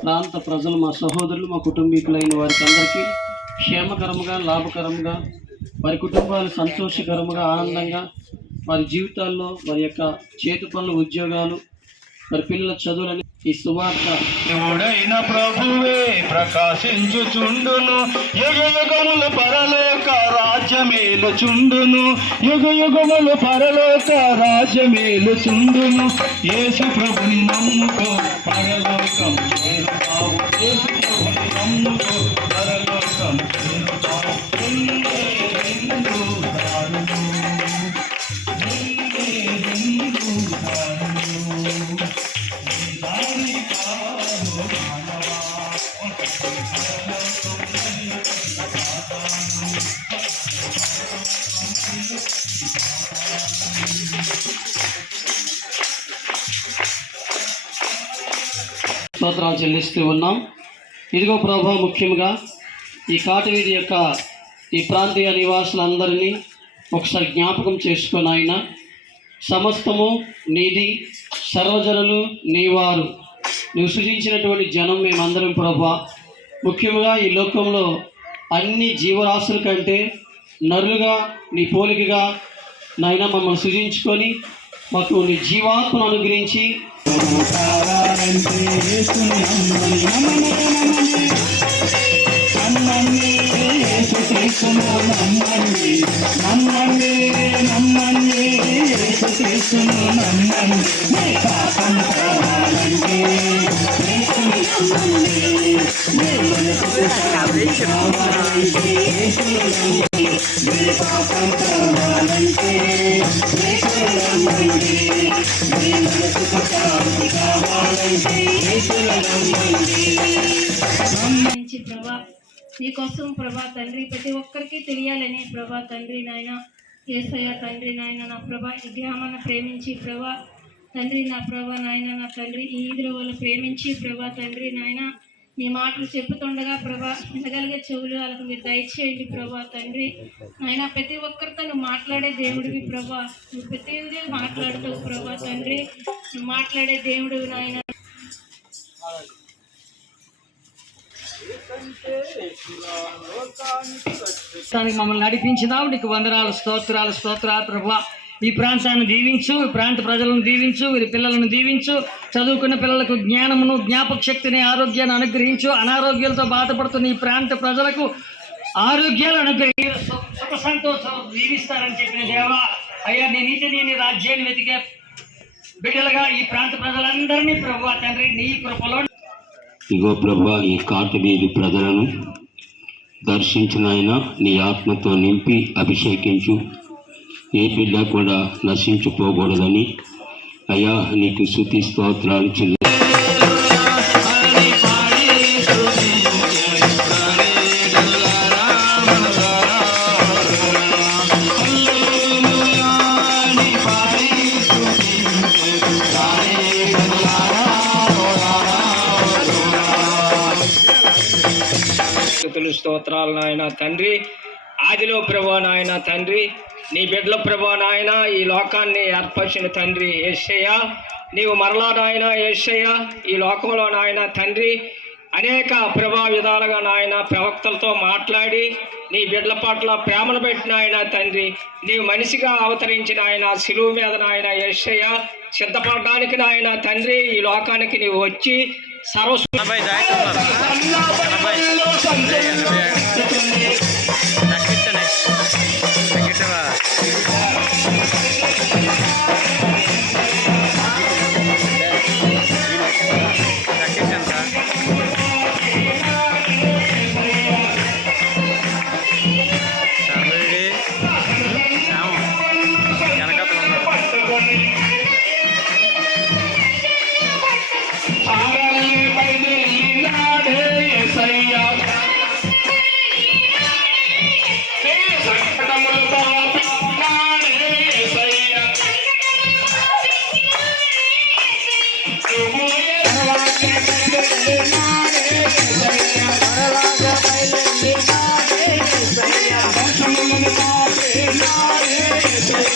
ప్రాంత ప్రజలు మా సహోదరులు మా కుటుంబీకులైన వారికి అందరికీ క్షేమకరముగా లాభకరముగా వారి కుటుంబాలు సంతోషకరముగా ఆనందంగా వారి జీవితాల్లో వారి యొక్క చేతి పనులు ఉద్యోగాలు వారి పిల్లల చదువులని ఈ సువార్త. దేవుడైన ప్రభువే ప్రకాశించుచుండును యుగ యుగములు పరలోక రాజ్యమేలు చుండును యుగ యుగములు పరలోక రాజ్యమేలు చుండును యేసు ప్రభుని నమ్ముకో పరలోకం యేసు ప్రభుని నమ్ముకో. స్తోత్రాలు చెల్లిస్తూ ఉన్నాం. ఇదిగో ప్రభా ముఖ్యంగా ఈ కాటవీధి యొక్క ఈ ప్రాంతీయ నివాసులందరినీ ఒకసారి జ్ఞాపకం చేసుకొని ఆయన సమస్తము నీది సర్వజనులు నీవారు. నువ్వు సృజించినటువంటి జనం మేమందరం ప్రభా. ముఖ్యంగా ఈ లోకంలో అన్ని జీవరాశుల కంటే నరులుగా నీ పోలికగా నాయన మమ్మల్ని సృజించుకొని మాకు నీ జీవాత్మను అనుగ్రహించి నమ్మండి యేసు పాపం మనసుకు శాంతి కావాలంటే ప్రభా. నీకోసం ప్రభా తండ్రి ప్రతి ఒక్కరికి తెలియాలని ప్రభా తండ్రి నాయన ఏసయ్య తండ్రి నాయన నా ప్రభా ఈ గ్రామాన్ని ప్రేమించి ప్రభా తండ్రి నా ప్రభా నాయన నా తండ్రి ఈ ఈదుల వాళ్ళు ప్రేమించి ప్రభా తండ్రి నాయన నీ మాటలు చెప్పుతుండగా ప్రభా వినగలిగే చెవులు వాళ్ళకు మీరు దయచేయండి ప్రభా తండ్రి. ఆయన ప్రతి ఒక్కరితో నువ్వు మాట్లాడే దేవుడివి ప్రభా. నువ్వు ప్రతిదీ మాట్లాడుతావు ప్రభా తండ్రి. నువ్వు మాట్లాడే దేవుడివి నాయన. దానికి మమ్మల్ని నడిపించినావు. నీకు వందనాలు స్తోత్రాలు స్తోత్రాలు ప్రభా. ఈ ప్రాంతాన్ని దీవించు ఈ ప్రాంత ప్రజలను దీవించు వీరి పిల్లలను దీవించు చదువుకున్న పిల్లలకు జ్ఞానమును జ్ఞాపక శక్తిని ఆరోగ్యాన్ని అనుగ్రహించు అనారోగ్యాలతో బాధపడుతున్న ఈ ప్రాంత ప్రజలకు ఆరోగ్యాలు అనుగ్రహి సుఖ సంతోషం జీవిస్తారని చెప్పిన దేవా అయ్యా నీ నీతి నీ రాజ్యాన్ని వెతికే బిడ్డలుగా ఈ ప్రాంత ప్రజలందరినీ ప్రభు తండ్రి నీ కృపలో ఇగో ప్రభు ఈ కాటవీధి ప్రజలను దర్శించిన ఆయన నీ ఆత్మతో నింపి అభిషేకించు. ఏ బిడ్డ కూడా నశించిపోకూడదని. అయ్యా నీకు శృతి స్తోత్రాలు చెల్లి. స్తోత్రాలు నాయన తండ్రి. ఆదిలో ప్రభు నాయన తండ్రి. నీ బిడ్డల ప్రభా నాయన ఈ లోకాన్ని ఏర్పరిచిన తండ్రి ఏషయ్య. నీవు మరలా నాయన ఏషయ్య ఈ లోకంలో నాయన తండ్రి. అనేక ప్రభా విధాలుగా నాయన ప్రవక్తలతో మాట్లాడి నీ బిడ్డల పట్ల ప్రేమను పెట్టిన ఆయన తండ్రి. నీవు మనిషిగా అవతరించిన ఆయన శిలువు మీద నాయన ఏషయ్య. సిద్ధపడడానికి నాయన తండ్రి ఈ లోకానికి నీవు వచ్చి సర్వస్వ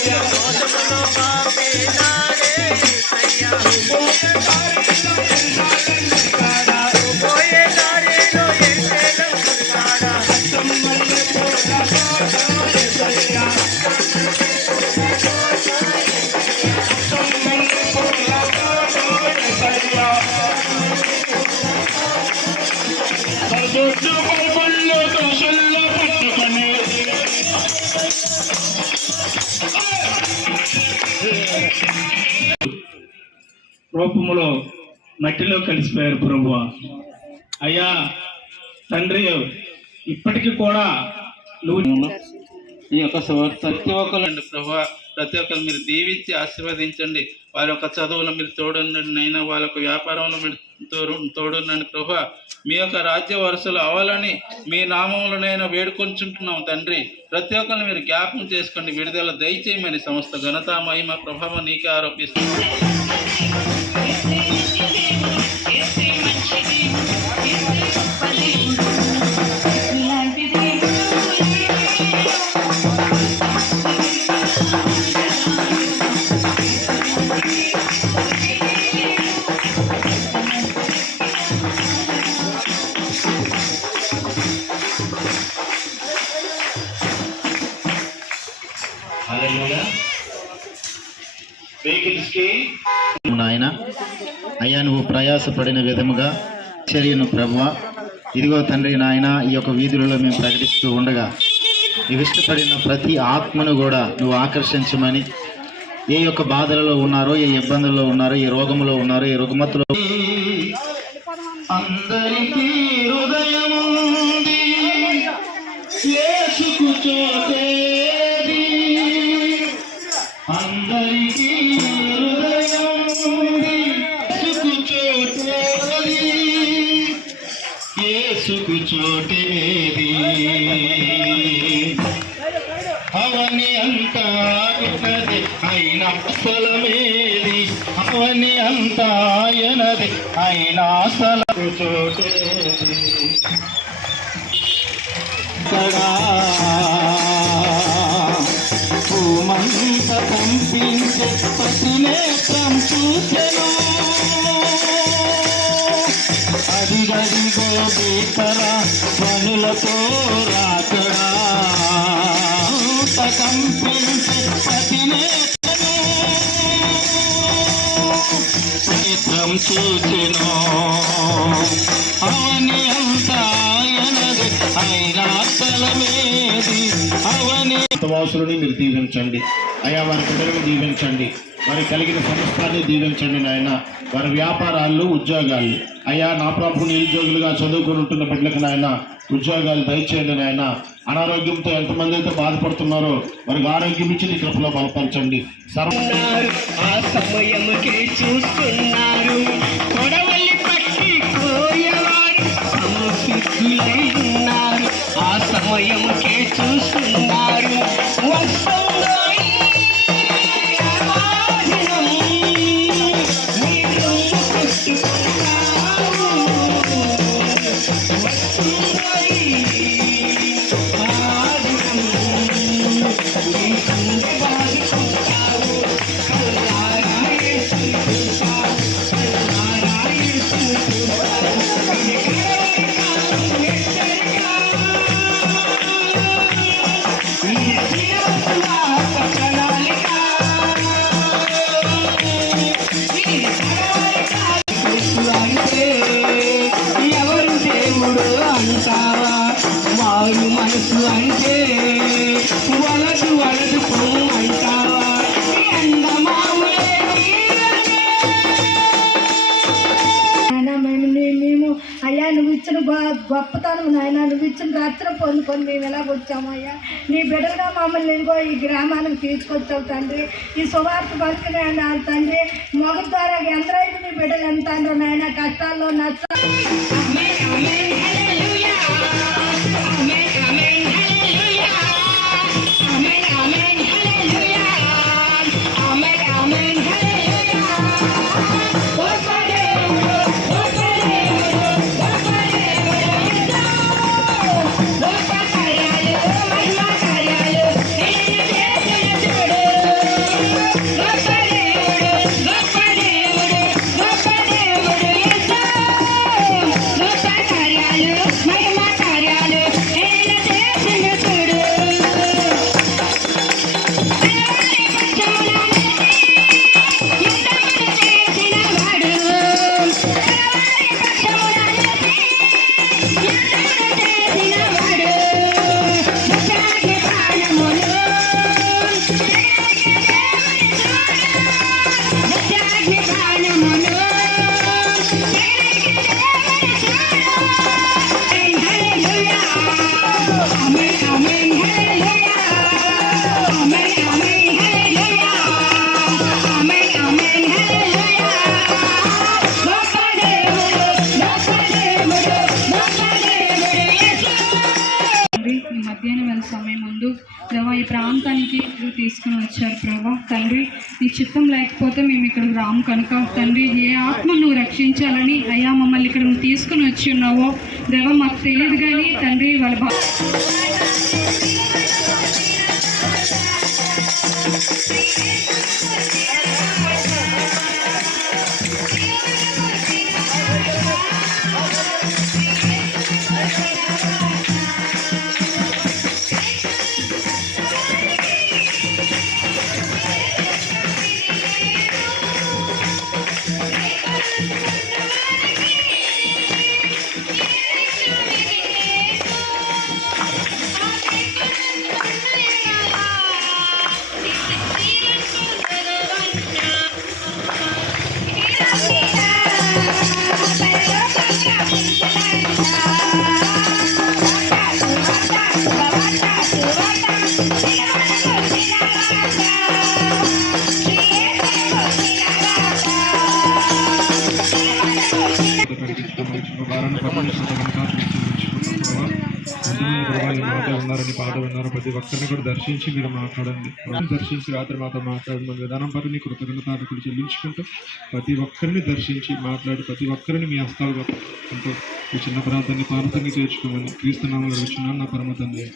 yeah. రూపములో మట్టిలో కలిసిపోయారు ప్రభు అయ్యా తండ్రి ఇప్పటికీ కూడా నువ్వు ఈ యొక్క ప్రతి ఒక్కరు ప్రభా. ప్రతి ఒక్కరు మీరు దీవించి ఆశీర్వదించండి. వారి యొక్క చదువులో మీరు తోడుండండి. నైనా వాళ్ళ యొక్క వ్యాపారంలో మీరు తోడు తోడుండండి ప్రభా. మీ యొక్క రాజ్య వరుసలు అవ్వాలని మీ నామంలోనైనా వేడుకొంచుంటున్నాం తండ్రి. ప్రతి ఒక్కరిని మీరు జ్ఞాపం చేసుకోండి. విడుదల దయచేయమని సమస్త ఘనత మహిమ ప్రభావం నీకే ఆరోపిస్తున్నాం. నాయన. అయ్యా నువ్వు ప్రయాసపడిన విధముగా చర్యను ప్రభువ. ఇదిగో తండ్రి నాయన ఈ యొక్క వీధులలో మేము ప్రకటిస్తూ ఉండగా ఇష్టపడిన ప్రతి ఆత్మను కూడా నువ్వు ఆకర్షించమని ఏ యొక్క బాధలలో ఉన్నారో ఏ ఇబ్బందుల్లో ఉన్నారో ఏ రోగములో ఉన్నారో ఏ రుగ్మతలో అందరికీ యేసుకు అదిగదిగో పనులతో రాకడా. కంపించే ప్రతి నేత్రము నేత్రం అవని అంతా అయినా తలమేది అవని వాసులని మీరు దీవించండి. అయా వారి పిల్లలను దీవించండి. వారి కలిగిన సంస్థాన్ని దీవించండి నాయన. వారి వ్యాపారాలు ఉద్యోగాలు. అయ్యా నా ప్రభు నిరుద్యోగులుగా చదువుకుని ఉంటున్న బిడ్డలకు నాయన ఉద్యోగాలు దయచేయండి నాయన. అనారోగ్యంతో ఎంతమంది అయితే బాధపడుతున్నారో వారికి ఆరోగ్యం ఇచ్చి నీ కృపలో బలపరచండి. సర్వ చూస్తున్నారు. గొప్పతనం నాయన. నువ్వు ఇచ్చిన రాత్రి పొందుకొని మేము ఎలాగొచ్చామయ్యా నీ బిడ్డలుగా మమ్మల్ని ఇంకో ఈ గ్రామానికి తీసుకొచ్చావు తండ్రి. ఈ సువార్త బతికిన నా తండ్రి మొగ ద్వారా ఎంతరైతే నీ బిడ్డలు ఎంత నాయన? కష్టాల్లో నష్ట రామ్ కనుక తండ్రి ఏ ఆత్మ నువ్వు రక్షించాలని అయ్యా మమ్మల్ని ఇక్కడ నువ్వు తీసుకుని వచ్చి ఉన్నావో దేవ మాకు తెలియదు కానీ తండ్రి వాళ్ళ ప్రతి ఒక్కరిని కూడా దర్శించి మీరు మాట్లాడండి. దర్శించి రాత్రి మాతో మాట్లాడిన విధానం పట్ల మీ కృతజ్ఞతలు చెల్లించుకుంటూ ప్రతి ఒక్కరిని దర్శించి మాట్లాడి ప్రతి ఒక్కరిని మీ హస్తాలుగా అంటూ ఈ చిన్న ప్రాంతాన్ని పానతంగా చేర్చుకోమని క్రీస్తునామలు అడుగుచున్నాను నా పరమ తండ్రి.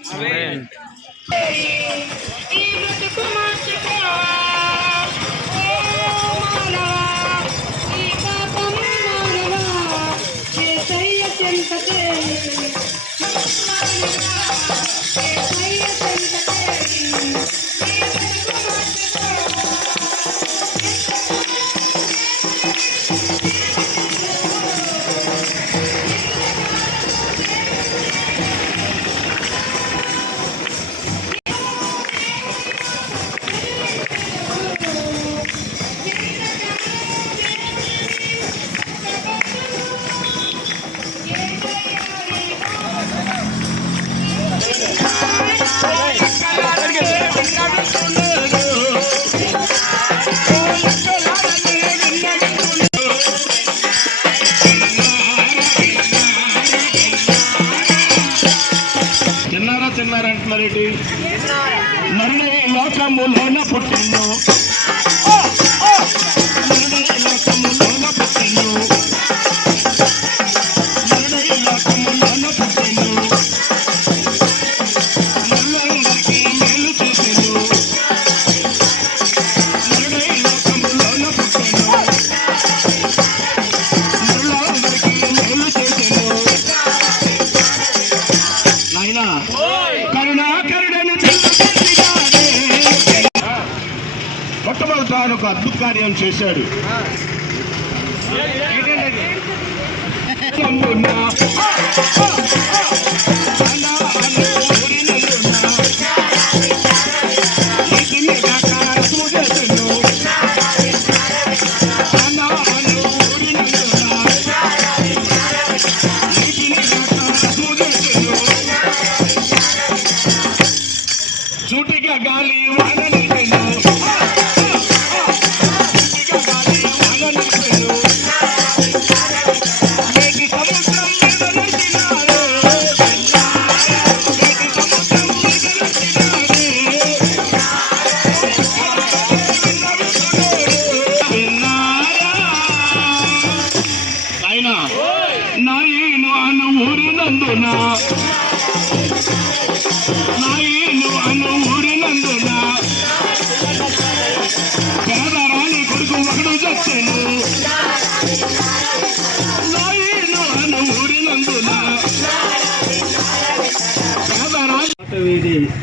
చేశాడు నందునా,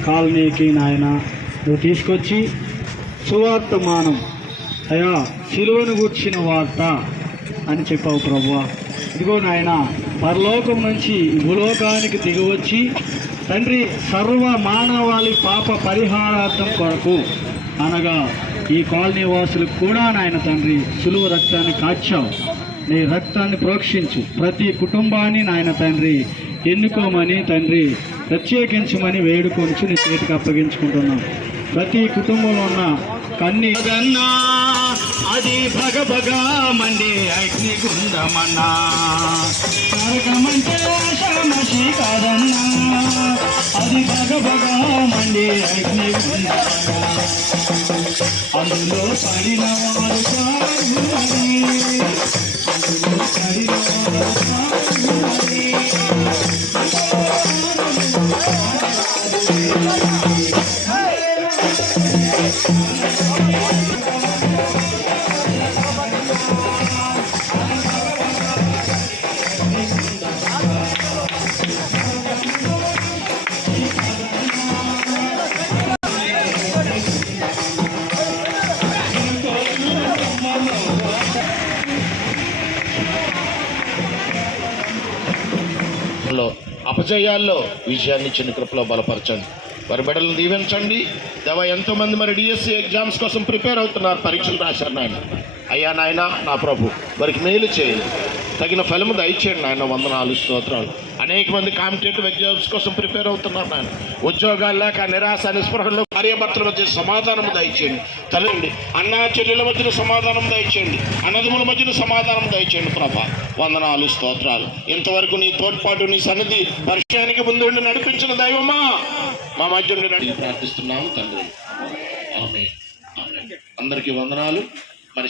కాలనీకి నాయన నువ్వు తీసుకొచ్చి సువార్తమానం అయా సిలువను గుర్చిన వార్త అని చెప్పావు ప్రభు ఇదిగో నాయన పరలోకం నుంచి భూలోకానికి దిగివచ్చి తండ్రి సర్వ మానవాళి పాప పరిహారార్థం కొరకు అనగా ఈ కాలనీ వాసులకు కూడా నాయన తండ్రి సులువ రక్తాన్ని కాచావు. నీ రక్తాన్ని ప్రోక్షించు. ప్రతి కుటుంబాన్ని నాయన తండ్రి ఎన్నుకోమని తండ్రి ప్రత్యేకించమని వేడుకొంచు నీ చేతికి అప్పగించుకుంటున్నాం. ప్రతి కుటుంబంలో ఉన్న కన్నీ అది భగ భగ మండే అగ్ని గుండమన్నా నరకమంటే కాదన్నా అది భగభగా భగ మండి అగ్ని అందులో పడిన వారు అందులో పడిన వారు అపజయాల్లో విజయాన్ని చిన్న కృపలో బలపరచండి. వారి బిడ్డలను దీవించండి. దేవ ఎంతోమంది మరి డిఎస్సి ఎగ్జామ్స్ కోసం ప్రిపేర్ అవుతున్నారు. పరీక్షలు రాశారు నాయన. అయ్యా నాయన నా ప్రభు వారికి మేలు చేయండి. తగిన ఫలము దయచేయండి నాయన. వందనాలు స్తోత్రాలు. అనేక మంది కాంపిటేటివ్ ఎగ్జామ్స్ కోసం ప్రిపేర్ అవుతున్నారు నాయన. ఉద్యోగాలు లేక నిరాశ నిస్పృహల్లో భార్యాభర్తల మధ్య సమాధానం దయచేయండి. తల్లండి అన్నా చెల్లెల మధ్యన సమాధానం దయచేయండి. అన్నదముల మధ్యన సమాధానం దయచేయండి ప్రభా. వందనాలు స్తోత్రాలు. ఇంతవరకు నీ తోడ్పాటు నీ సన్నిధి వర్షానికి ముందు నడిపించిన దైవమా? మా మధ్య ఉండి నడిపి ప్రార్థిస్తున్నాము తండ్రి. ఆమె అందరికీ వందనాలు. మరి